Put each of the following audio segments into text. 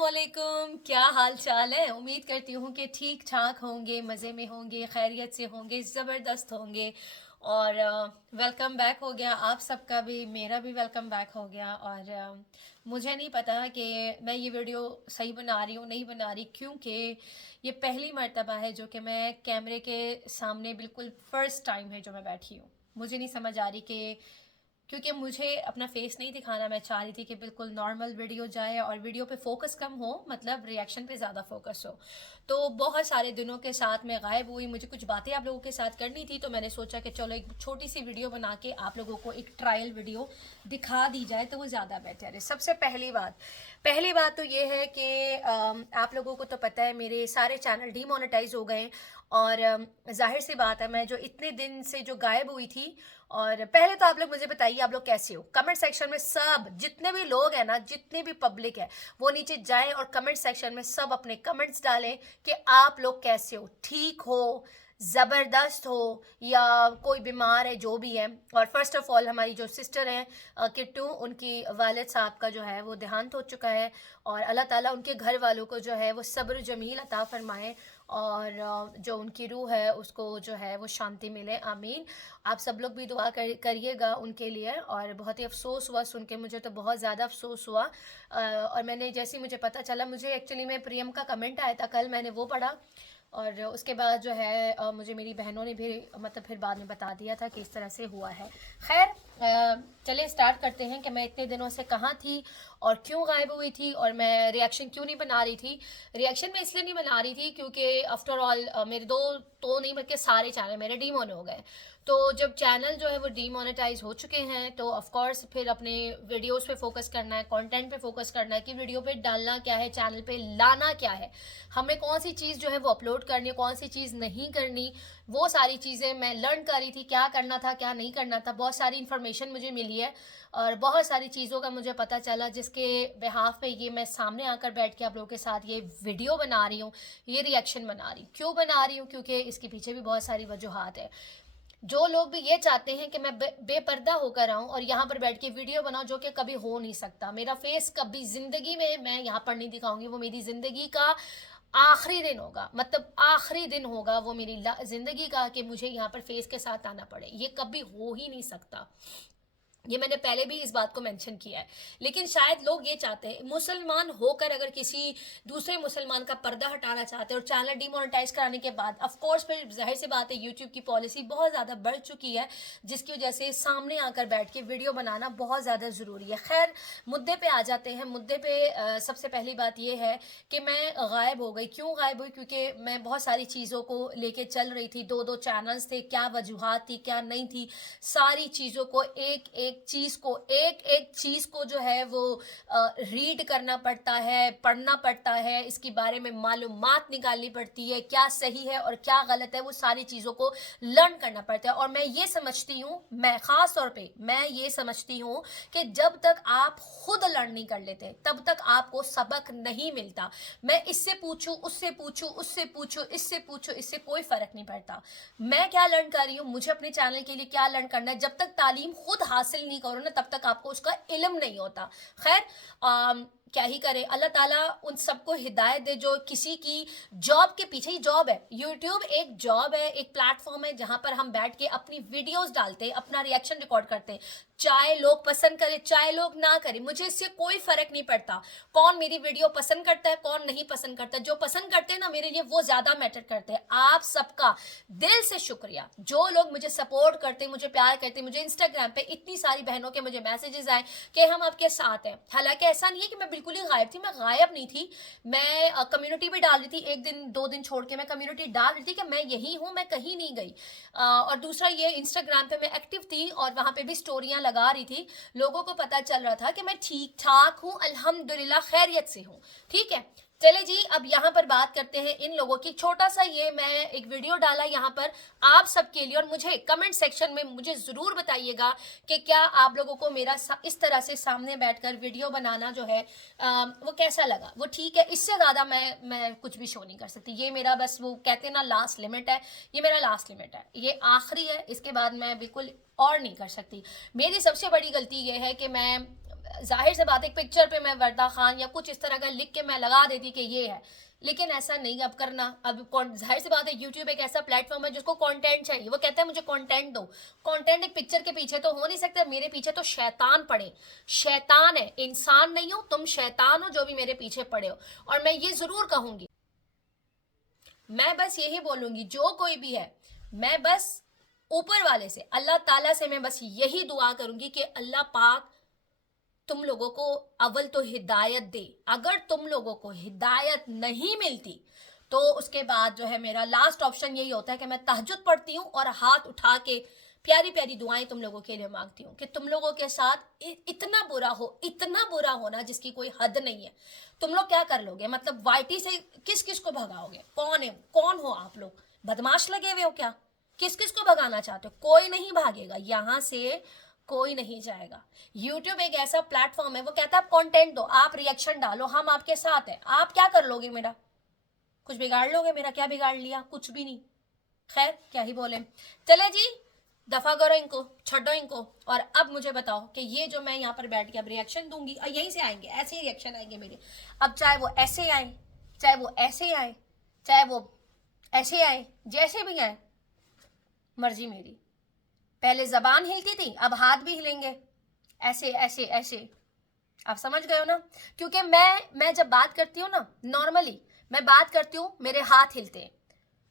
अस्सलामुअलैकुम, क्या हाल चाल है। उम्मीद करती हूँ कि ठीक ठाक होंगे, मज़े में होंगे, खैरियत से होंगे, ज़बरदस्त होंगे। और वेलकम बैक हो गया आप सबका भी, मेरा भी वेलकम बैक हो गया। और मुझे नहीं पता कि मैं ये वीडियो सही बना रही हूँ नहीं बना रही, क्योंकि ये पहली मर्तबा है जो कि मैं कैमरे के सामने बिल्कुल फ़र्स्ट टाइम है जो मैं बैठी हूँ। मुझे नहीं समझ आ रही कि, क्योंकि मुझे अपना फेस नहीं दिखाना, मैं चाह रही थी कि बिल्कुल नॉर्मल वीडियो जाए और वीडियो पे फोकस कम हो, मतलब रिएक्शन पे ज़्यादा फोकस हो। तो बहुत सारे दिनों के साथ मैं गायब हुई, मुझे कुछ बातें आप लोगों के साथ करनी थी, तो मैंने सोचा कि चलो एक छोटी सी वीडियो बना के आप लोगों को एक ट्रायल वीडियो दिखा दी जाए तो वो ज़्यादा बेटर है। सबसे पहली बात तो ये है कि आप लोगों को तो पता है मेरे सारे चैनल डीमोनेटाइज हो गए। और जाहिर सी बात है, मैं जो इतने दिन से जो गायब हुई थी। और पहले तो आप लोग मुझे बताइए आप लोग कैसे हो। कमेंट सेक्शन में सब जितने भी लोग हैं ना, जितनी भी पब्लिक है, वो नीचे जाएं और कमेंट सेक्शन में सब अपने कमेंट्स डालें कि आप लोग कैसे हो, ठीक हो, ज़बरदस्त हो, या कोई बीमार है, जो भी है। और फर्स्ट ऑफ ऑल हमारी जो सिस्टर हैं किट्टू, उनकी वालिद साहब का जो है वो देहांत हो चुका है। और अल्लाह ताला उनके घर वालों को जो है वो सब्र जमील अता फरमाए, और जो उनकी रूह है उसको जो है वो शांति मिले, आमीन। आप सब लोग भी दुआ करिएगा उनके लिए। और बहुत ही अफसोस हुआ सुन के, मुझे तो बहुत ज़्यादा अफसोस हुआ। और मैंने जैसे ही मुझे पता चला, मुझे एक्चुअली में प्रियम का कमेंट आया था कल, मैंने वो पढ़ा। और उसके बाद जो है मुझे मेरी बहनों ने भी मतलब फिर बाद में बता दिया था कि इस तरह से हुआ है। खैर, चलिए स्टार्ट करते हैं कि मैं इतने दिनों से कहाँ थी और क्यों गायब हुई थी, और मैं रिएक्शन क्यों नहीं बना रही थी। रिएक्शन मैं इसलिए नहीं बना रही थी क्योंकि आफ्टर ऑल मेरे दो तो नहीं बल्कि सारे चैनल मेरे डीमोन हो गए। तो जब चैनल जो है वो डीमोनेटाइज हो चुके हैं तो ऑफ कोर्स फिर अपने वीडियोस पे फोकस करना है, कंटेंट पे फोकस करना है कि वीडियो पे डालना क्या है, चैनल पे लाना क्या है, हमें कौन सी चीज़ जो है वो अपलोड करनी है, कौन सी चीज़ नहीं करनी। वो सारी चीज़ें मैं लर्न कर रही थी, क्या करना था क्या नहीं करना था। बहुत सारी इन्फॉर्मेशन मुझे मिली है और बहुत सारी चीज़ों का मुझे पता चला, जिसके बिहाफ पे ये मैं सामने आकर बैठ के आप लोगों के साथ ये वीडियो बना रही हूँ, ये रिएक्शन बना रही हूँ। क्यों बना रही हूँ? क्योंकि इसके पीछे भी बहुत सारी वजूहात है। जो लोग भी ये चाहते हैं कि मैं बेपर्दा होकर आऊँ और यहाँ पर बैठ के वीडियो बनाऊँ, जो कि कभी हो नहीं सकता। मेरा फेस कभी ज़िंदगी में मैं यहाँ पर नहीं दिखाऊंगी, वो मेरी ज़िंदगी का आखिरी दिन होगा, मतलब आखिरी दिन होगा वो मेरी ज़िंदगी का, कि मुझे यहाँ पर फेस के साथ आना पड़े। ये कभी हो ही नहीं सकता। ये मैंने पहले भी इस बात को मेंशन किया है। लेकिन शायद लोग ये चाहते हैं, मुसलमान होकर अगर किसी दूसरे मुसलमान का पर्दा हटाना चाहते हैं और चैनल डिमोनेटाइज कराने के बाद, ऑफ कोर्स फिर जाहिर सी बात है यूट्यूब की पॉलिसी बहुत ज़्यादा बढ़ चुकी है, जिसकी वजह से सामने आकर बैठ के वीडियो बनाना बहुत ज़्यादा ज़रूरी है। खैर, मुद्दे पे आ जाते हैं। मुद्दे पे सबसे पहली बात यह है कि मैं गायब हो गई। क्यों गायब हुई? क्योंकि मैं बहुत सारी चीज़ों को लेके चल रही थी, दो दो चैनल्स थे, क्या वजूहत थी क्या नहीं थी, सारी चीज़ों को एक एक चीज़ को जो है वो रीड करना पड़ता है, पढ़ना पड़ता है, इसके बारे में मालूमात निकालनी पड़ती है, क्या सही है और क्या गलत है, वो सारी चीज़ों को लर्न करना पड़ता है। और मैं ये समझती हूँ, मैं ख़ास तौर पे मैं ये समझती हूँ कि जब तक आप खुद लर्न नहीं कर लेते तब तक आपको सबक नहीं मिलता। मैं इससे पूछूं, उससे पूछूं, उससे पूछूं, इससे पूछूं, इससे कोई फ़र्क नहीं पड़ता। मैं क्या लर्न कर रही हूँ, मुझे अपने चैनल के लिए क्या लर्न करना है, जब तक तालीम खुद हासिल नहीं करो ना तब तक आपको उसका इल्म नहीं होता। खैर, क्या ही करे, अल्लाह ताला उन सबको हिदायत दे जो किसी की जॉब के पीछे ही जॉब है। यूट्यूब एक जॉब है, एक प्लेटफॉर्म है जहां पर हम बैठ के अपनी वीडियोस डालते हैं, अपना रिएक्शन रिकॉर्ड करते हैं। चाहे लोग पसंद करें चाहे लोग ना करें, मुझे इससे कोई फर्क नहीं पड़ता कौन मेरी वीडियो पसंद करता है कौन नहीं पसंद करता। जो पसंद करते हैं ना, मेरे लिए वो ज्यादा मैटर करते हैं। आप सबका दिल से शुक्रिया, जो लोग मुझे सपोर्ट करते, मुझे प्यार करते। मुझे इंस्टाग्राम पे इतनी सारी बहनों के मुझे मैसेजेस आए कि हम आपके साथ हैं। हालांकि ऐसा नहीं है कि मैं बिल्कुल ही गायब थी, मैं गायब नहीं थी। मैं कम्युनिटी भी डाल रही थी, एक दिन दो दिन छोड़ के मैं कम्युनिटी डाल रही थी कि मैं यही हूँ, मैं कहीं नहीं गई। और दूसरा ये, इंस्टाग्राम पे मैं एक्टिव थी और वहां पे भी स्टोरियां लगा रही थी। लोगों को पता चल रहा था कि मैं ठीक ठाक हूँ, अल्हम्दुलिल्लाह खैरियत से हूँ। ठीक है, चले जी, अब यहाँ पर बात करते हैं इन लोगों की। छोटा सा ये मैं एक वीडियो डाला यहाँ पर आप सबके लिए, और मुझे कमेंट सेक्शन में मुझे ज़रूर बताइएगा कि क्या आप लोगों को मेरा इस तरह से सामने बैठकर वीडियो बनाना जो है वो कैसा लगा। वो ठीक है, इससे ज़्यादा मैं कुछ भी शो नहीं कर सकती। ये मेरा बस, वो कहते हैं ना, लास्ट लिमिट है। ये मेरा लास्ट लिमिट है, ये आखिरी है, इसके बाद मैं बिल्कुल और नहीं कर सकती। मेरी सबसे बड़ी गलती ये है कि मैं जाहिर से बात, एक पिक्चर पे मैं वर्दा खान या कुछ इस तरह का लिख के मैं लगा देती कि ये है, लेकिन ऐसा नहीं अब करना। अब जाहिर सी बात है, यूट्यूब एक ऐसा प्लेटफॉर्म है जिसको कंटेंट चाहिए, वो कहता है मुझे कंटेंट दो। कंटेंट एक पिक्चर के पीछे तो हो नहीं सकता, मेरे पीछे तो शैतान पड़े, शैतान है, इंसान नहीं हो तुम, शैतान हो जो भी मेरे पीछे पड़े हो। और मैं ये जरूर कहूंगी, मैं बस यही बोलूंगी, जो कोई भी है, मैं बस ऊपर वाले से, अल्लाह ताला से मैं बस यही दुआ करूंगी कि अल्लाह पाक तुम लोगों को अव्वल तो हिदायत दे। अगर तुम लोगों को हिदायत नहीं मिलती तो उसके बाद जो है मेरा लास्ट ऑप्शन यही होता है कि मैं तहज्जुद पढ़ती हूँ और हाथ उठा के प्यारी प्यारी दुआएं तुम लोगों के लिए मांगती हूँ कि तुम लोगों के साथ इतना बुरा हो, इतना बुरा होना जिसकी कोई हद नहीं है। तुम लोग क्या कर लोगे, मतलब वाईटी से किस किस को भगाओगे? कौन है, कौन हो आप लोग? बदमाश लगे हुए हो क्या? किस किस को भगाना चाहते हो? कोई नहीं भागेगा यहाँ से, कोई नहीं जाएगा। यूट्यूब एक ऐसा प्लेटफॉर्म है, वो कहता है आप कंटेंट दो, आप रिएक्शन डालो, हम आपके साथ हैं। आप क्या कर लोगे मेरा? कुछ बिगाड़ लोगे मेरा? क्या बिगाड़ लिया? कुछ भी नहीं। खैर क्या ही बोले, चले जी, दफा करो इनको, छोड़ो इनको। और अब मुझे बताओ कि ये जो मैं यहाँ पर बैठ के अब रिएक्शन दूंगी, और यहीं से आएंगे, ऐसे ही रिएक्शन आएंगे मेरे। अब चाहे वो ऐसे आए, चाहे वो ऐसे आए, चाहे वो ऐसे आए, जैसे भी आए, मर्जी मेरी। पहले जबान हिलती थी, अब हाथ भी हिलेंगे, ऐसे ऐसे ऐसे। आप समझ गए हो ना? क्योंकि मैं जब बात करती हूँ ना, नॉर्मली मैं बात करती हूँ, मेरे हाथ हिलते हैं,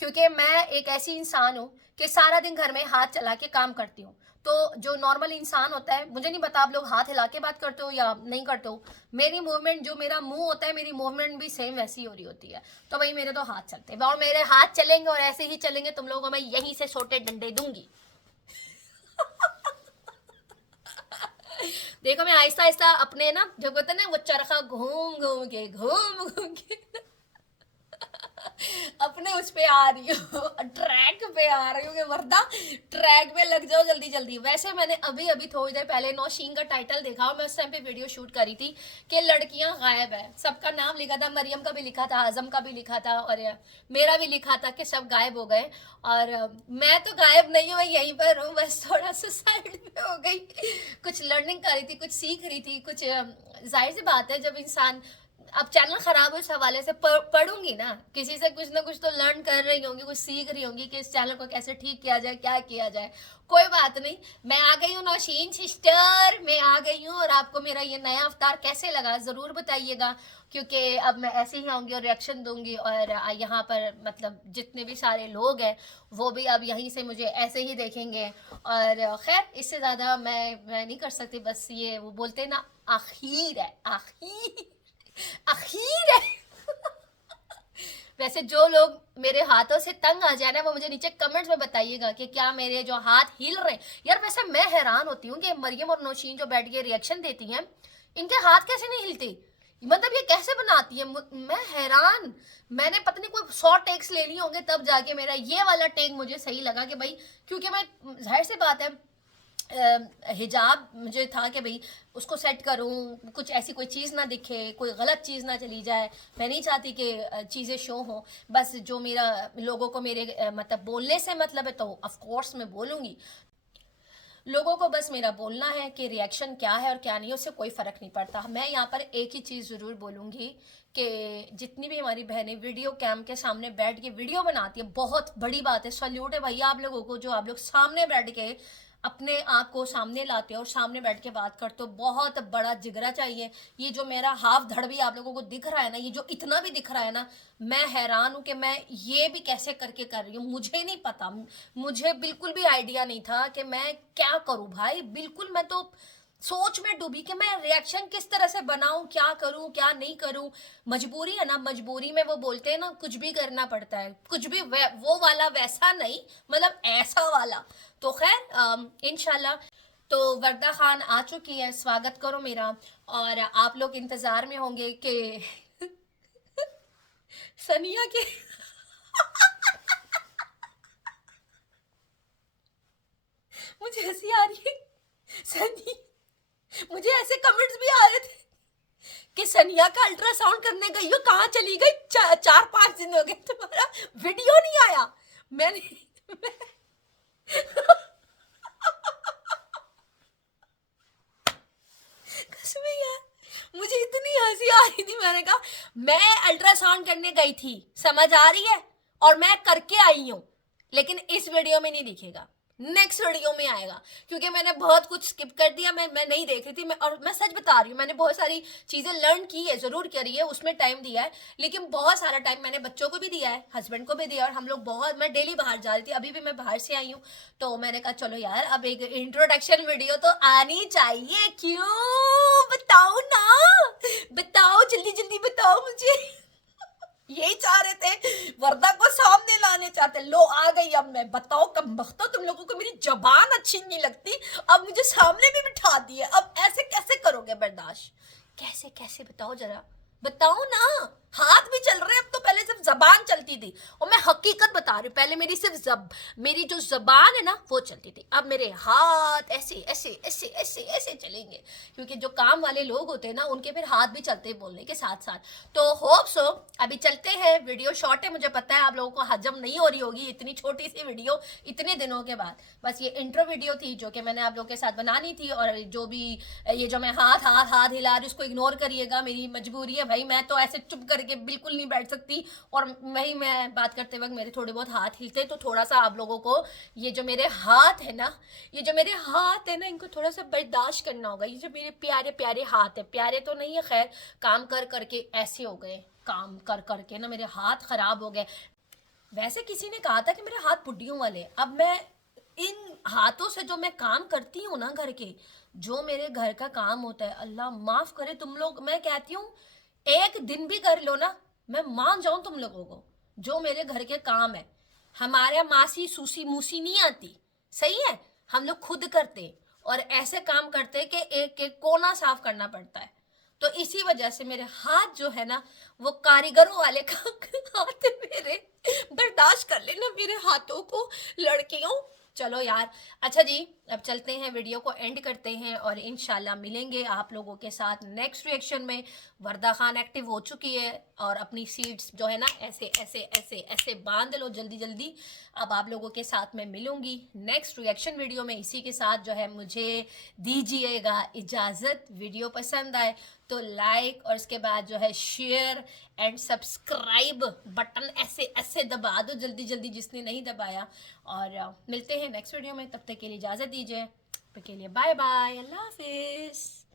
क्योंकि मैं एक ऐसी इंसान हूँ कि सारा दिन घर में हाथ चला के काम करती हूँ। तो जो नॉर्मल इंसान होता है, मुझे नहीं पता आप लोग हाथ हिला के बात करते हो या नहीं करते हो, मेरी मूवमेंट, जो मेरा मुंह होता है, मेरी मूवमेंट भी सेम वैसी हो रही होती है। तो भाई मेरे तो हाथ चलते हैं, और मेरे हाथ चलेंगे और ऐसे ही चलेंगे, तुम लोगों को मैं यहीं से छोटे डंडे दूंगी। देखो मैं आहिस्ता आहिस्ता अपने ना, जो कहते हैं ना, वो चरखा घूम घूम के अपने उस पे आ रही हूँ, ट्रैक पे आ रही हूँ कि वर्दा ट्रैक पे लग जाओ जल्दी जल्दी। वैसे मैंने अभी अभी थोड़ी देर पहले नौशीन का टाइटल देखा, और मैं उस टाइम पे वीडियो शूट करी थी कि लड़कियां गायब है। सबका नाम लिखा था, मरियम का भी लिखा था, आजम का भी लिखा था, और मेरा भी लिखा था कि सब गायब हो गए। और मैं तो गायब नहीं हूँ, मैं यहीं पर हूँ, बस थोड़ा सा साइड में हो गई। कुछ लर्निंग कर रही थी, कुछ सीख रही थी, कुछ जाहिर सी बात है, जब इंसान, अब चैनल खराब हो इस हवाले से पढ़ूंगी ना, किसी से कुछ ना कुछ तो लर्न कर रही होंगी, कुछ सीख रही होंगी कि इस चैनल को कैसे ठीक किया जाए, क्या किया जाए। कोई बात नहीं, मैं आ गई हूँ नौशीन सिस्टर, मैं आ गई हूँ। और आपको मेरा ये नया अवतार कैसे लगा जरूर बताइएगा, क्योंकि अब मैं ऐसे ही आऊँगी और रिएक्शन दूंगी, और यहाँ पर मतलब जितने भी सारे लोग हैं वो भी अब यहीं से मुझे ऐसे ही देखेंगे। और खैर इससे ज़्यादा मैं नहीं कर सकती, बस ये वो बोलते हैं ना, आखिर है, आखिर है। वैसे जो लोग मेरे हाथों से तंग आ जाए ना, वो मुझे नीचे कमेंट्स में बताइएगा कि क्या मेरे जो हाथ हिल रहे हैं। यार वैसे मैं हैरान होती हूँ कि मरियम और नौशीन जो बैठ के रिएक्शन देती हैं, इनके हाथ कैसे नहीं हिलते, मतलब ये कैसे बनाती है? मैं हैरान। मैंने पता नहीं कोई 100 टेक्स ले लिए होंगे तब जाके मेरा ये वाला टेक मुझे सही लगा कि भाई, क्योंकि मैं, जाहिर सी बात है, हिजाब मुझे था कि भाई उसको सेट करूं, कुछ ऐसी कोई चीज़ ना दिखे, कोई गलत चीज़ ना चली जाए। मैं नहीं चाहती कि चीज़ें शो हो, बस जो मेरा लोगों को मेरे मतलब बोलने से मतलब है तो ऑफ कोर्स मैं बोलूँगी। लोगों को बस मेरा बोलना है कि रिएक्शन क्या है और क्या नहीं, उससे कोई फ़र्क नहीं पड़ता। मैं यहाँ पर एक ही चीज़ ज़रूर बोलूँगी कि जितनी भी हमारी बहनें वीडियो कैम के सामने बैठ के वीडियो बनाती है, बहुत बड़ी बात है, सल्यूट है भैया आप लोगों को, जो आप लोग सामने बैठ के अपने आप को सामने लाते हो और सामने बैठ के बात करते हो, बहुत बड़ा जिगरा चाहिए। ये जो मेरा हाफ धड़ भी आप लोगों को दिख रहा है ना, ये जो इतना भी दिख रहा है ना, मैं हैरान हूँ कि मैं ये भी कैसे करके कर रही हूँ, मुझे नहीं पता। मुझे बिल्कुल भी आइडिया नहीं था कि मैं क्या करूँ भाई, बिल्कुल मैं तो सोच में डूबी कि मैं रिएक्शन किस तरह से बनाऊं, क्या करूं क्या नहीं करूं। मजबूरी है ना, मजबूरी में वो बोलते हैं ना, कुछ भी करना पड़ता है, कुछ भी वो वाला वैसा नहीं, मतलब ऐसा वाला। तो खैर इंशाल्लाह। तो वर्दा खान आ चुकी है, स्वागत करो मेरा। और आप लोग इंतजार में होंगे कि सनिया के मुझे हंसी आ रही है। सनी, मुझे ऐसे कमेंट्स भी आ रहे थे कि सनिया का अल्ट्रासाउंड करने गई हो, कहाँ चली गई, 4-5 दिन हो गए तुम्हारा वीडियो नहीं आया। मैंने कसम रही थी, मैंने कहा मैं अल्ट्रासाउंड करने गई थी, समझ आ रही है, और मैं करके आई हूँ, लेकिन इस वीडियो में नहीं दिखेगा, नेक्स्ट वीडियो में आएगा, क्योंकि मैंने बहुत कुछ स्किप कर दिया, मैं नहीं देख रही थी, और मैं सच बता रही हूँ, मैंने बहुत सारी चीज़ें लर्न की है, ज़रूर करी है, उसमें टाइम दिया है, लेकिन बहुत सारा टाइम मैंने बच्चों को भी दिया है, हस्बैंड को भी दिया, और हम लोग बहुत, मैं डेली बाहर जा रही थी, अभी भी मैं बाहर से आई हूँ, तो मैंने कहा चलो यार अब एक इंट्रोडक्शन वीडियो तो आनी चाहिए, क्यों बताओ ना, बताओ जल्दी जल्दी बताओ मुझे। यही चाह रहे थे, वर्दा को सामने लाने चाहते, लो आ गई अब मैं, बताओ कब बख्तो, तुम लोगों को मेरी जबान अच्छी नहीं लगती, अब मुझे सामने भी बिठा दिए, अब ऐसे कैसे करोगे बर्दाश्त, कैसे कैसे बताओ जरा, बताओ ना, हाथ भी चल रहे हैं अब तो, पहले सिर्फ जबान चलती थी, और मैं हकीकत बता रही हूँ, पहले मेरी सिर्फ मेरी जो जबान है ना वो चलती थी, अब मेरे हाथ ऐसे ऐसे ऐसे ऐसे ऐसे चलेंगे, क्योंकि जो काम वाले लोग होते हैं ना उनके फिर हाथ भी चलते हैं बोलने के साथ साथ। तो होप सो अभी चलते हैं, वीडियो शॉर्ट है, मुझे पता है आप लोगों को हजम नहीं हो रही होगी इतनी छोटी सी वीडियो इतने दिनों के बाद, बस ये इंट्रो वीडियो थी जो कि मैंने आप लोगों के साथ बनानी थी, और जो भी ये जो मैं हाथ हाथ हाथ हिला रही उसको इग्नोर करिएगा, मेरी मजबूरी है भाई, मैं तो ऐसे चुप करके बिल्कुल नहीं बैठ सकती, और वही मैं बात करते वक्त मेरे थोड़े बहुत हाथ हिलते, तो थोड़ा सा आप लोगों को ये जो मेरे हाथ है ना, ये जो मेरे हाथ है ना, इनको थोड़ा सा बर्दाश्त करना होगा, ये जो मेरे प्यारे प्यारे हाथ है, प्यारे तो नहीं है खैर, काम कर करके ऐसे हो गए, काम कर करके ना मेरे हाथ खराब हो गए। वैसे किसी ने कहा था कि मेरे हाथ पुड्डियों वाले, अब मैं इन हाथों से जो मैं काम करती हूँ ना घर के, जो मेरे घर का काम होता है, अल्लाह माफ करे तुम लोग, मैं कहती हूँ एक दिन भी कर लो ना, मैं मान जाऊं तुम लोगों को, जो मेरे घर के काम है, हमारे मासी सूसी मूसी नहीं आती, सही है, हम लोग खुद करते, और ऐसे काम करते कि एक एक कोना साफ करना पड़ता है, तो इसी वजह से मेरे हाथ जो है ना वो कारीगरों वाले का हाथ है मेरे, बर्दाश्त कर लेना मेरे हाथों को लड़कियों। चलो यार, अच्छा जी, अब चलते हैं, वीडियो को एंड करते हैं, और इंशाल्लाह मिलेंगे आप लोगों के साथ नेक्स्ट रिएक्शन में। वर्दा खान एक्टिव हो चुकी है, और अपनी सीट्स जो है ना ऐसे ऐसे ऐसे ऐसे बांध लो जल्दी जल्दी, अब आप लोगों के साथ मैं मिलूंगी नेक्स्ट रिएक्शन वीडियो में। इसी के साथ जो है मुझे दीजिएगा इजाज़त, वीडियो पसंद आए तो लाइक, और इसके बाद जो है शेयर एंड सब्सक्राइब बटन ऐसे ऐसे दबा दो जल्दी जल्दी जिसने नहीं दबाया, और मिलते हैं नेक्स्ट वीडियो में, तब तक के लिए इजाज़त दीजिए, तब तक के लिए बाय बाय, अल्लाह हाफिज़।